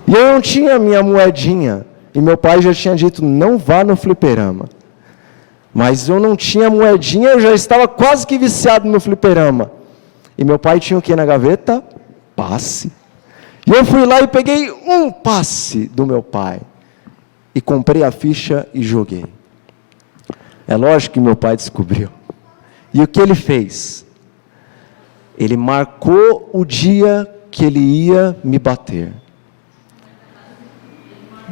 E eu não tinha minha moedinha, e meu pai já tinha dito, não vá no fliperama. Mas eu não tinha moedinha, eu já estava quase que viciado no fliperama. E meu pai tinha o que na gaveta? Passe. E eu fui lá e peguei um passe do meu pai. E comprei a ficha e joguei. É lógico que meu pai descobriu. E o que ele fez? Ele marcou o dia que ele ia me bater.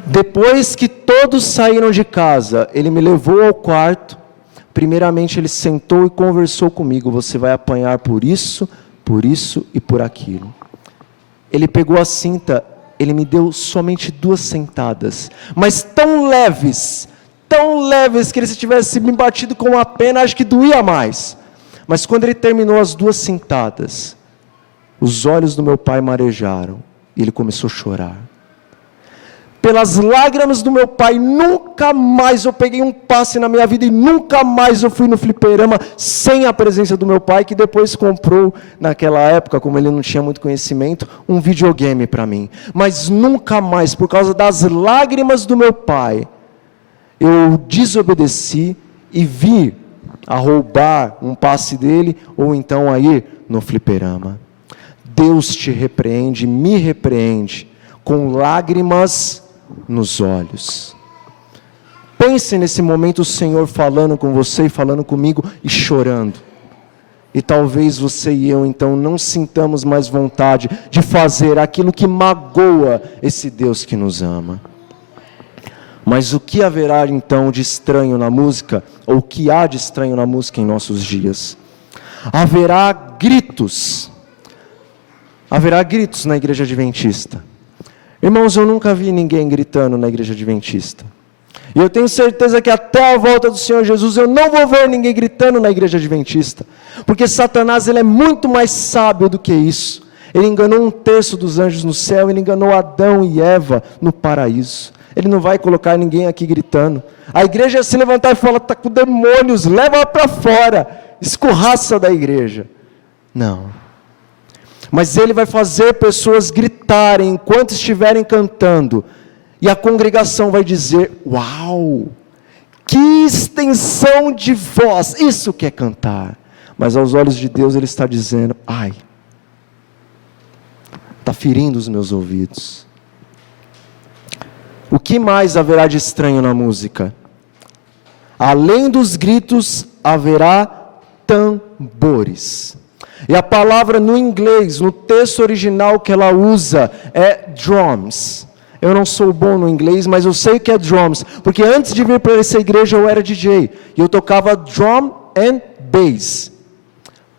Depois que todos saíram de casa, ele me levou ao quarto. Primeiramente ele sentou e conversou comigo. Você vai apanhar por isso e por aquilo. Ele pegou a cinta, ele me deu somente 2 sentadas. Mas tão leves que ele, se tivesse me batido com uma pena, acho que doía mais. Mas quando ele terminou as 2 sentadas, os olhos do meu pai marejaram e ele começou a chorar. pelas lágrimas do meu pai, nunca mais eu peguei um passe na minha vida e nunca mais eu fui no fliperama sem a presença do meu pai, que depois comprou, naquela época, como ele não tinha muito conhecimento, um videogame para mim. Mas nunca mais, por causa das lágrimas do meu pai, eu desobedeci e vi a roubar um passe dele, ou então a ir no fliperama. Deus te repreende, me repreende, com lágrimas nos olhos. Pense nesse momento o Senhor falando com você e falando comigo e chorando. E talvez você e eu então não sintamos mais vontade de fazer aquilo que magoa esse Deus que nos ama. Mas o que haverá então de estranho na música, ou o que há de estranho na música em nossos dias? Haverá gritos na igreja adventista. Irmãos, eu nunca vi ninguém gritando na igreja adventista. E eu tenho certeza que até a volta do Senhor Jesus, eu não vou ver ninguém gritando na igreja adventista. Porque Satanás, ele é muito mais sábio do que isso. Ele enganou 1/3 dos anjos no céu, ele enganou Adão e Eva no paraíso. Ele não vai colocar ninguém aqui gritando. A igreja se levantar e falar, está com demônios, leva para fora, escorraça da igreja. Não. Mas ele vai fazer pessoas gritarem enquanto estiverem cantando. E a congregação vai dizer, uau, que extensão de voz, isso que é cantar. Mas aos olhos de Deus ele está dizendo, ai, está ferindo os meus ouvidos. O que mais haverá de estranho na música? Além dos gritos, haverá tambores. E a palavra no inglês, no texto original que ela usa, é drums. Eu não sou bom no inglês, mas eu sei que é drums. Porque antes de vir para essa igreja eu era DJ. E eu tocava drum and bass.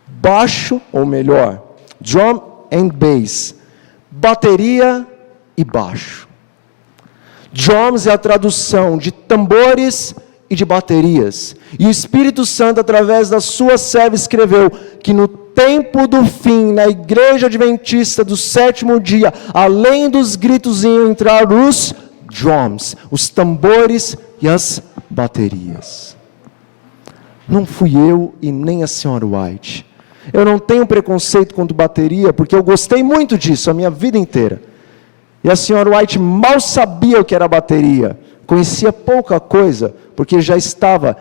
Baixo, ou melhor, drum and bass. Bateria e baixo. Drums é a tradução de tambores e de baterias. E o Espírito Santo, através da sua serva, escreveu que no tempo do fim, na igreja adventista do 7º dia, além dos gritos iam entrar os drums, os tambores e as baterias. Não fui eu e nem a senhora White. Eu não tenho preconceito contra bateria, porque eu gostei muito disso a minha vida inteira. E a senhora White mal sabia o que era bateria, conhecia pouca coisa, porque já estava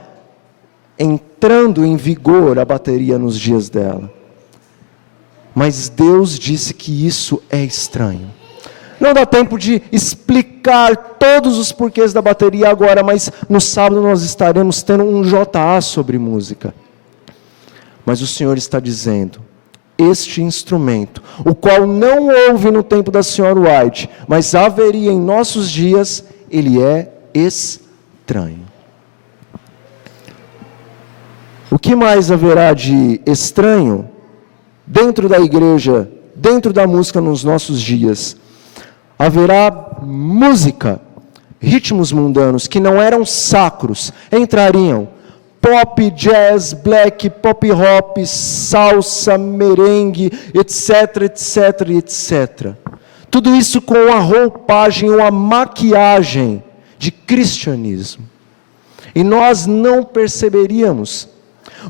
entrando em vigor a bateria nos dias dela. Mas Deus disse que isso é estranho. Não dá tempo de explicar todos os porquês da bateria agora, mas no sábado nós estaremos tendo um JA sobre música. Mas o Senhor está dizendo, este instrumento, o qual não houve no tempo da senhora White, mas haveria em nossos dias, ele é estranho. O que mais haverá de estranho dentro da igreja, dentro da música nos nossos dias? Haverá música, ritmos mundanos que não eram sacros, entrariam pop, jazz, black, pop hop, salsa, merengue, etc, etc, etc. Tudo isso com a roupagem ou a maquiagem de cristianismo. E nós não perceberíamos,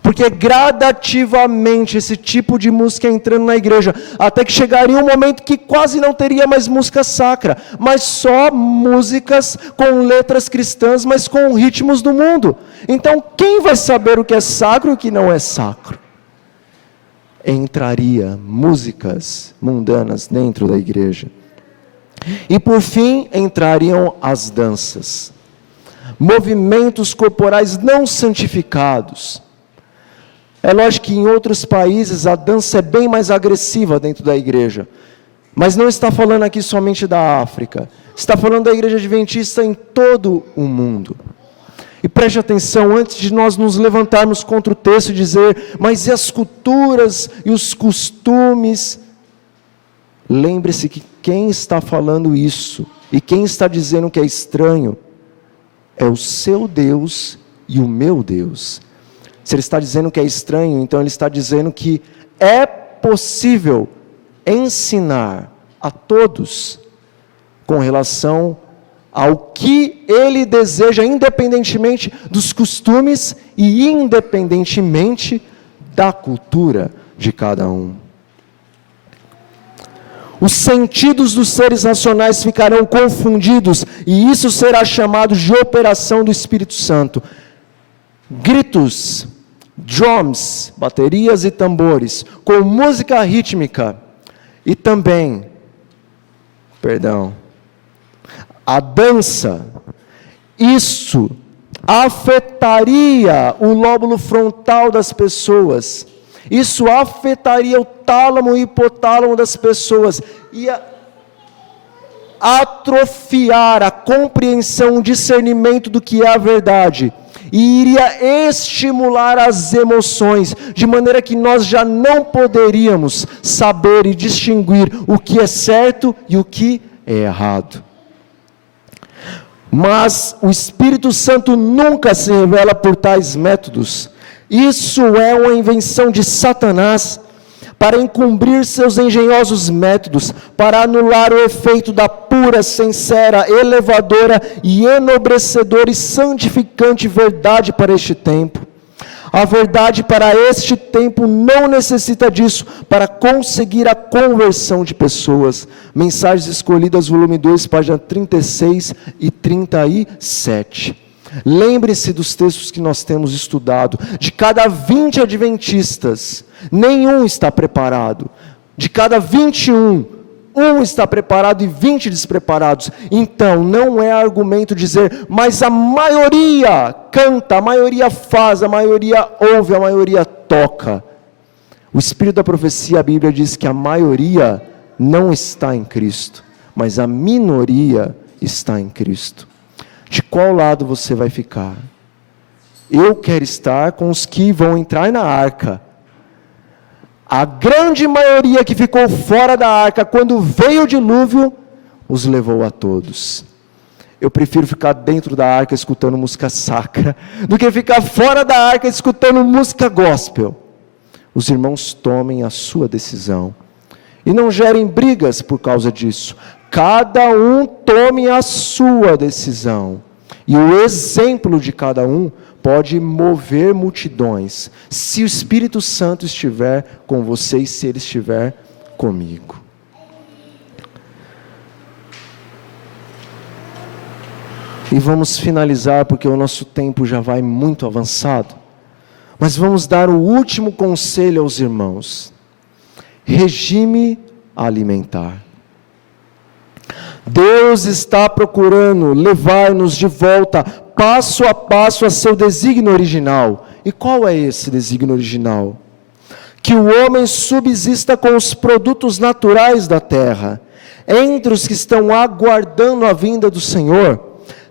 porque gradativamente esse tipo de música entrando na igreja, até que chegaria um momento que quase não teria mais música sacra, mas só músicas com letras cristãs, mas com ritmos do mundo. Então quem vai saber o que é sacro e o que não é sacro? Entraria músicas mundanas dentro da igreja. E por fim entrariam as danças, movimentos corporais não santificados. É lógico que em outros países a dança é bem mais agressiva dentro da igreja. Mas não está falando aqui somente da África. Está falando da igreja adventista em todo o mundo. E preste atenção, antes de nós nos levantarmos contra o texto e dizer, mas e as culturas e os costumes? Lembre-se que quem está falando isso, e quem está dizendo que é estranho, é o seu Deus e o meu Deus. Se ele está dizendo que é estranho, então ele está dizendo que é possível ensinar a todos com relação ao que ele deseja, independentemente dos costumes e independentemente da cultura de cada um. Os sentidos dos seres racionais ficarão confundidos, e isso será chamado de operação do Espírito Santo. Gritos, drums, baterias e tambores, com música rítmica, e também, a dança, isso afetaria o lóbulo frontal das pessoas, isso afetaria o tálamo e hipotálamo das pessoas, ia atrofiar a compreensão, o discernimento do que é a verdade, e iria estimular as emoções, de maneira que nós já não poderíamos saber e distinguir o que é certo e o que é errado. Mas o Espírito Santo nunca se revela por tais métodos. Isso é uma invenção de Satanás para encobrir seus engenhosos métodos, para anular o efeito da pura, sincera, elevadora e enobrecedora e santificante verdade para este tempo. A verdade para este tempo não necessita disso para conseguir a conversão de pessoas. Mensagens Escolhidas, volume 2, página 36 e 37. Lembre-se dos textos que nós temos estudado. De cada 20 adventistas, nenhum está preparado. De cada 21, um está preparado e 20 despreparados. Então, não é argumento dizer, mas a maioria canta, a maioria faz, a maioria ouve, a maioria toca. O Espírito da profecia, a Bíblia diz que a maioria não está em Cristo, mas a minoria está em Cristo. De qual lado você vai ficar? Eu quero estar com os que vão entrar na arca. A grande maioria que ficou fora da arca, quando veio o dilúvio, os levou a todos. Eu prefiro ficar dentro da arca escutando música sacra, do que ficar fora da arca escutando música gospel. Os irmãos tomem a sua decisão. E não gerem brigas por causa disso. Cada um tome a sua decisão. E o exemplo de cada um pode mover multidões, se o Espírito Santo estiver com você e se ele estiver comigo. E vamos finalizar, porque o nosso tempo já vai muito avançado. Mas vamos dar o último conselho aos irmãos. Regime alimentar. Deus está procurando levar-nos de volta, passo a passo, a seu desígnio original. E qual é esse desígnio original? Que o homem subsista com os produtos naturais da terra. Entre os que estão aguardando a vinda do Senhor,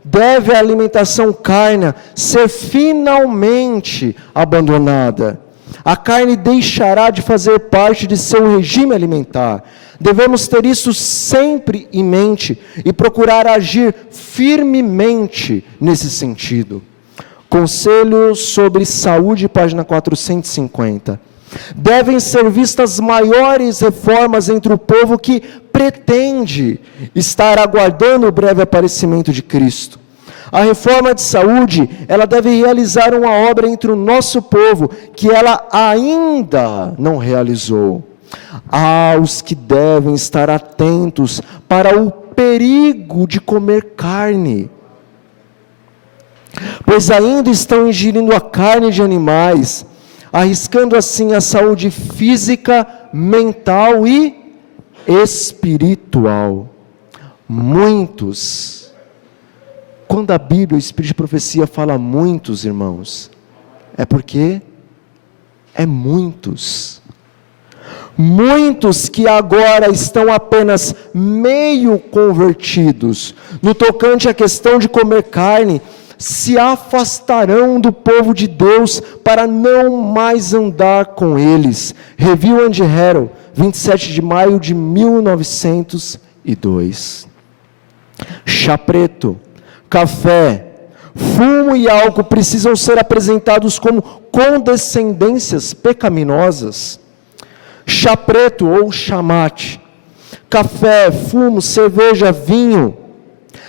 deve a alimentação carne ser finalmente abandonada. A carne deixará de fazer parte de seu regime alimentar. Devemos ter isso sempre em mente e procurar agir firmemente nesse sentido. Conselho sobre saúde, página 450. Devem ser vistas maiores reformas entre o povo que pretende estar aguardando o breve aparecimento de Cristo. A reforma de saúde, ela deve realizar uma obra entre o nosso povo que ela ainda não realizou. Há os que devem estar atentos para o perigo de comer carne, pois ainda estão ingerindo a carne de animais, arriscando assim a saúde física, mental e espiritual. Muitos, quando a Bíblia, o Espírito de profecia fala muitos, irmãos, é porque é muitos. Muitos que agora estão apenas meio convertidos, no tocante à questão de comer carne, se afastarão do povo de Deus para não mais andar com eles. Review and Herald, 27 de maio de 1902. Chá preto, café, fumo e álcool precisam ser apresentados como condescendências pecaminosas. Chá preto ou chamate, café, fumo, cerveja, vinho,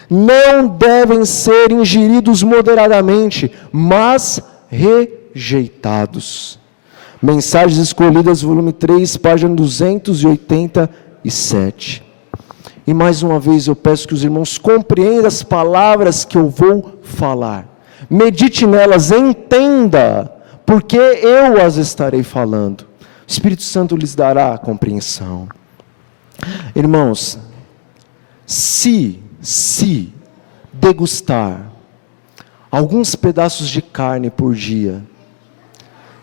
não devem ser ingeridos moderadamente, mas rejeitados. Mensagens Escolhidas, volume 3, página 287. E mais uma vez eu peço que os irmãos compreendam as palavras que eu vou falar. Medite nelas, entenda, porque eu as estarei falando. O Espírito Santo lhes dará a compreensão. Irmãos, se degustar alguns pedaços de carne por dia,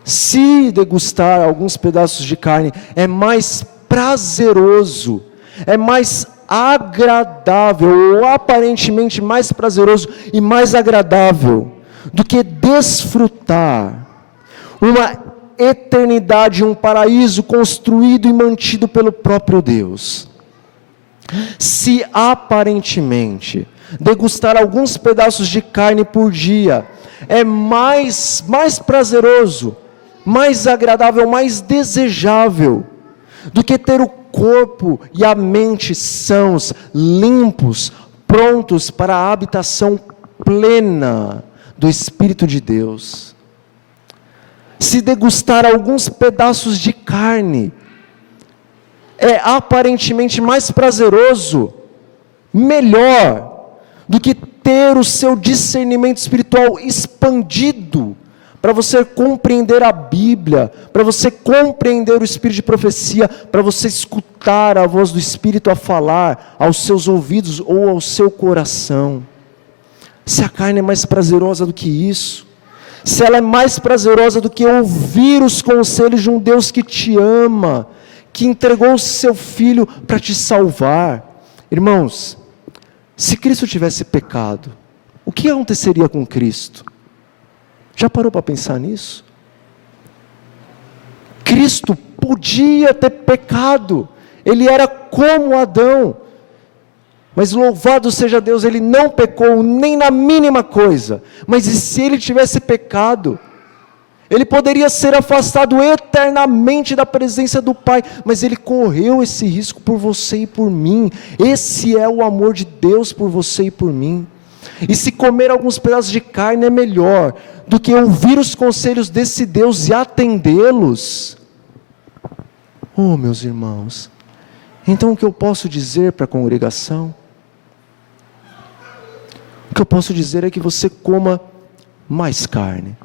se degustar alguns pedaços de carne é mais prazeroso, é mais agradável, ou aparentemente mais prazeroso e mais agradável, do que desfrutar uma eternidade, um paraíso construído e mantido pelo próprio Deus. Se aparentemente degustar alguns pedaços de carne por dia é mais prazeroso, mais agradável, mais desejável, do que ter o corpo e a mente sãos, limpos, prontos para a habitação plena do Espírito de Deus. Se degustar alguns pedaços de carne é aparentemente mais prazeroso, melhor, do que ter o seu discernimento espiritual expandido, para você compreender a Bíblia, para você compreender o Espírito de profecia, para você escutar a voz do Espírito a falar aos seus ouvidos ou ao seu coração. Se a carne é mais prazerosa do que isso, se ela é mais prazerosa do que ouvir os conselhos de um Deus que te ama, que entregou o seu Filho para te salvar. Irmãos, se Cristo tivesse pecado, o que aconteceria com Cristo? Já parou para pensar nisso? Cristo podia ter pecado, ele era como Adão, mas louvado seja Deus, ele não pecou nem na mínima coisa. Mas e se ele tivesse pecado? Ele poderia ser afastado eternamente da presença do Pai, mas ele correu esse risco por você e por mim. Esse é o amor de Deus por você e por mim. E se comer alguns pedaços de carne é melhor do que ouvir os conselhos desse Deus e atendê-los. Oh, meus irmãos, então o que eu posso dizer para a congregação? O que eu posso dizer é que você coma mais carne.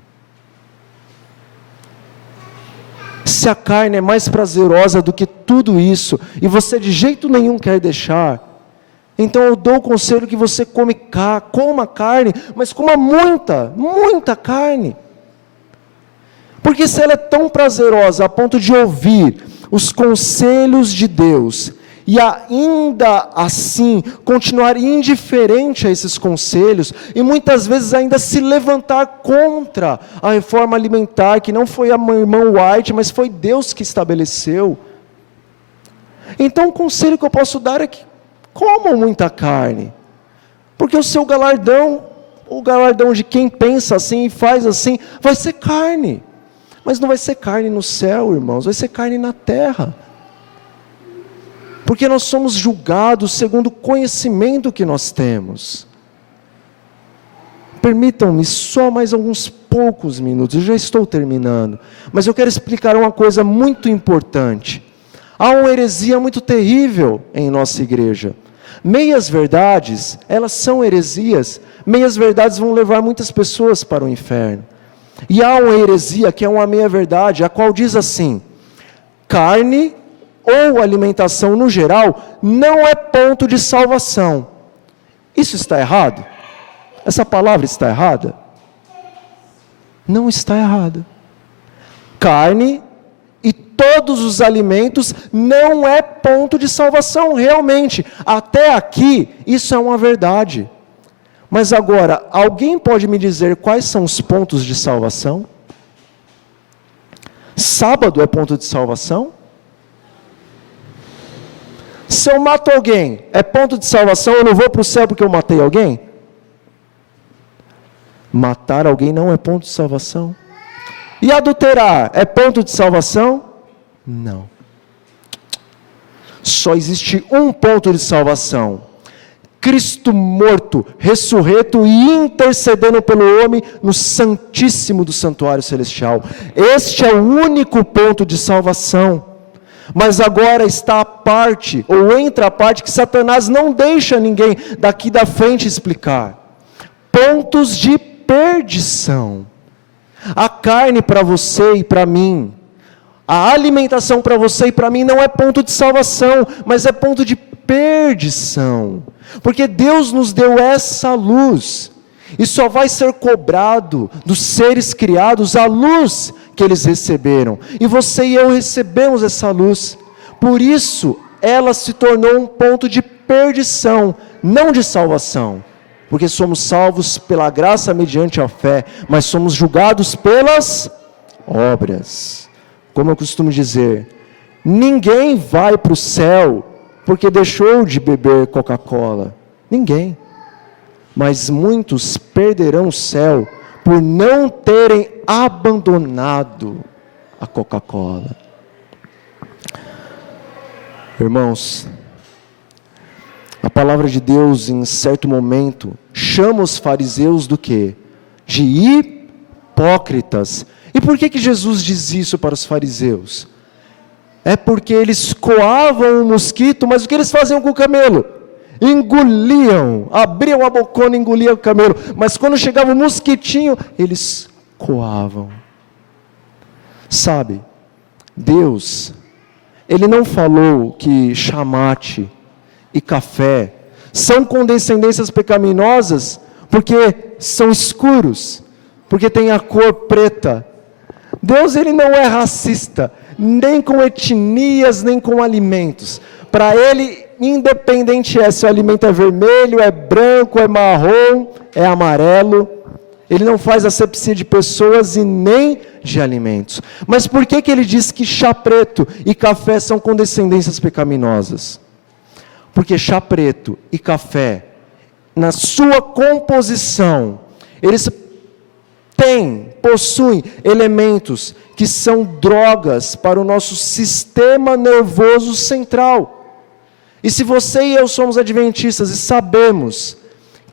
Se a carne é mais prazerosa do que tudo isso, e você de jeito nenhum quer deixar, então eu dou o conselho que você coma carne, mas coma muita carne. Porque se ela é tão prazerosa a ponto de ouvir os conselhos de Deus, e ainda assim continuar indiferente a esses conselhos, e muitas vezes ainda se levantar contra a reforma alimentar, que não foi a irmã White, mas foi Deus que estabeleceu. Então o conselho que eu posso dar é que comam muita carne, porque o seu galardão, o galardão de quem pensa assim e faz assim, vai ser carne. Mas não vai ser carne no céu, irmãos, vai ser carne na terra. Porque nós somos julgados segundo o conhecimento que nós temos. Permitam-me só mais alguns poucos minutos, eu já estou terminando, mas eu quero explicar uma coisa muito importante. Há uma heresia muito terrível em nossa igreja. Meias verdades, elas são heresias. Meias verdades vão levar muitas pessoas para o inferno. E há uma heresia que é uma meia verdade, a qual diz assim: carne ou alimentação no geral não é ponto de salvação. Isso está errado? Essa palavra está errada? Não está errada. Carne e todos os alimentos não é ponto de salvação, realmente. Até aqui, isso é uma verdade. Mas agora, alguém pode me dizer quais são os pontos de salvação? Sábado é ponto de salvação? Se eu mato alguém, é ponto de salvação? Eu não vou para o céu porque eu matei alguém? Matar alguém não é ponto de salvação. E adulterar é ponto de salvação? Não. Só existe um ponto de salvação: Cristo morto, ressurreto e intercedendo pelo homem no santíssimo do santuário celestial. Este é o único ponto de salvação. Mas agora está a parte, ou entra a parte que Satanás não deixa ninguém daqui da frente explicar. Pontos de perdição. A carne para você e para mim, a alimentação para você e para mim não é ponto de salvação, mas é ponto de perdição. Porque Deus nos deu essa luz, e só vai ser cobrado dos seres criados a luz que eles receberam. E você e eu recebemos essa luz. Por isso, ela se tornou um ponto de perdição, não de salvação. Porque somos salvos pela graça mediante a fé, mas somos julgados pelas obras. Como eu costumo dizer, ninguém vai para o céu porque deixou de beber Coca-Cola. Ninguém. Mas muitos perderão o céu por não terem abandonado a Coca-Cola. Irmãos, a palavra de Deus em certo momento chama os fariseus do quê? De hipócritas. E por que Jesus diz isso para os fariseus? É porque eles coavam o mosquito, mas o que eles faziam com o camelo? Engoliam, abriam a bocona e engoliam o camelo. Mas quando chegava o mosquitinho, eles coavam. Sabe, Deus, Ele não falou que chamate e café são condescendências pecaminosas porque são escuros, porque tem a cor preta. Deus, Ele não é racista, nem com etnias, nem com alimentos. Para Ele, independente se o alimento é vermelho, é branco, é marrom, é amarelo, Ele não faz asepsia de pessoas e nem de alimentos. Mas por que Ele diz que chá preto e café são condescendências pecaminosas? Porque chá preto e café, na sua composição, eles possuem elementos que são drogas para o nosso sistema nervoso central. E se você e eu somos adventistas e sabemos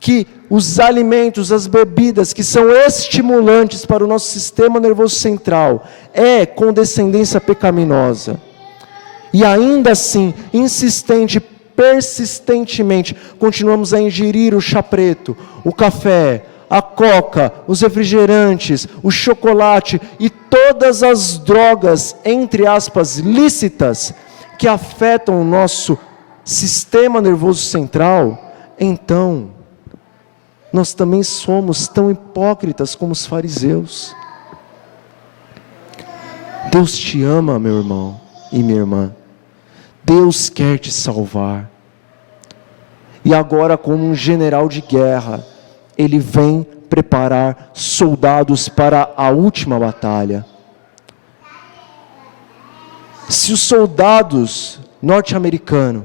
que os alimentos, as bebidas que são estimulantes para o nosso sistema nervoso central é condescendência pecaminosa, e ainda assim, persistentemente, continuamos a ingerir o chá preto, o café, a coca, os refrigerantes, o chocolate e todas as drogas, entre aspas, lícitas, que afetam o nosso sistema nervoso central, então, nós também somos tão hipócritas como os fariseus. Deus te ama, meu irmão e minha irmã. Deus quer te salvar. E agora, como um general de guerra, Ele vem preparar soldados para a última batalha. Se os soldados norte-americanos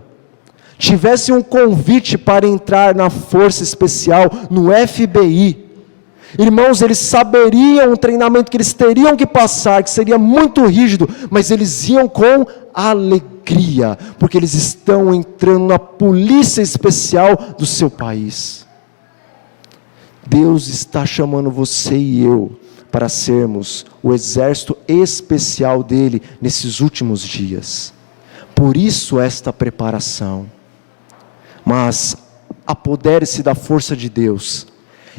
tivessem um convite para entrar na força especial, no FBI, irmãos, eles saberiam o treinamento que eles teriam que passar, que seria muito rígido, mas eles iam com alegria, porque eles estão entrando na polícia especial do seu país. Deus está chamando você e eu para sermos o exército especial dele nesses últimos dias. Por isso esta preparação. Mas apodere-se da força de Deus,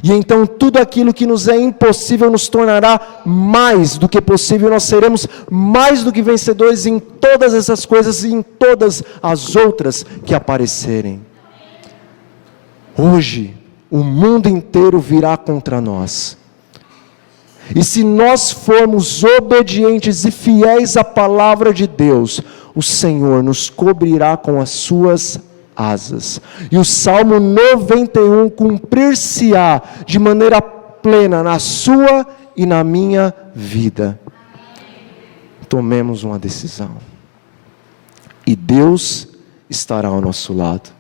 e então tudo aquilo que nos é impossível nos tornará mais do que possível. Nós seremos mais do que vencedores em todas essas coisas e em todas as outras que aparecerem. Hoje o mundo inteiro virá contra nós, e se nós formos obedientes e fiéis à palavra de Deus, o Senhor nos cobrirá com as suas asas, e o Salmo 91 cumprir-se-á de maneira plena na sua e na minha vida. Tomemos uma decisão, e Deus estará ao nosso lado.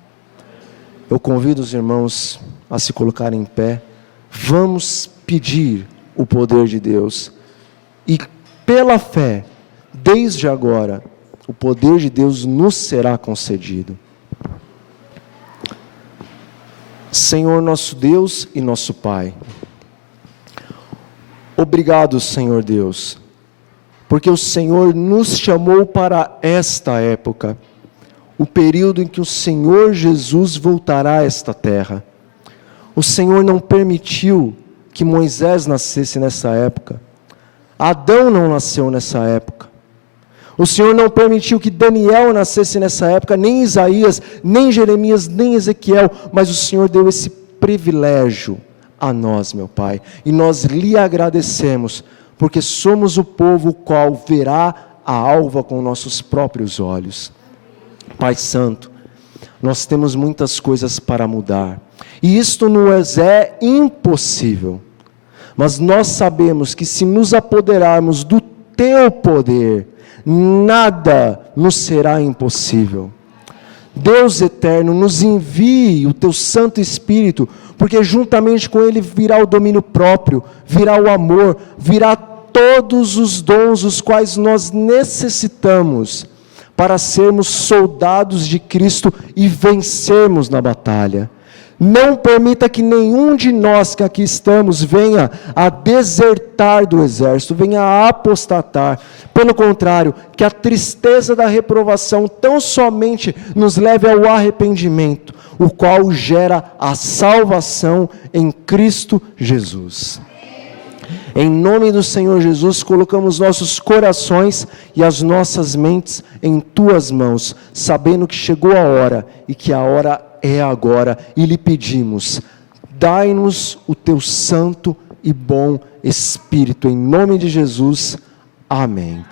Eu convido os irmãos a se colocarem em pé. Vamos pedir o poder de Deus, e pela fé, desde agora, o poder de Deus nos será concedido. Senhor nosso Deus e nosso Pai, obrigado, Senhor Deus, porque o Senhor nos chamou para esta época, o período em que o Senhor Jesus voltará a esta terra. O Senhor não permitiu que Moisés nascesse nessa época. Adão não nasceu nessa época. O Senhor não permitiu que Daniel nascesse nessa época, nem Isaías, nem Jeremias, nem Ezequiel, mas o Senhor deu esse privilégio a nós, meu Pai, e nós lhe agradecemos, porque somos o povo o qual verá a alva com nossos próprios olhos. Pai Santo, nós temos muitas coisas para mudar, e isto nos é impossível, mas nós sabemos que se nos apoderarmos do Teu poder, nada nos será impossível. Deus eterno, nos envie o Teu Santo Espírito, porque juntamente com Ele virá o domínio próprio, virá o amor, virá todos os dons os quais nós necessitamos para sermos soldados de Cristo e vencermos na batalha. Não permita que nenhum de nós que aqui estamos venha a desertar do exército, venha a apostatar. Pelo contrário, que a tristeza da reprovação tão somente nos leve ao arrependimento, o qual gera a salvação em Cristo Jesus. Em nome do Senhor Jesus, colocamos nossos corações e as nossas mentes em Tuas mãos, sabendo que chegou a hora e que a hora é agora, e lhe pedimos, dai-nos o Teu santo e bom Espírito, em nome de Jesus, amém.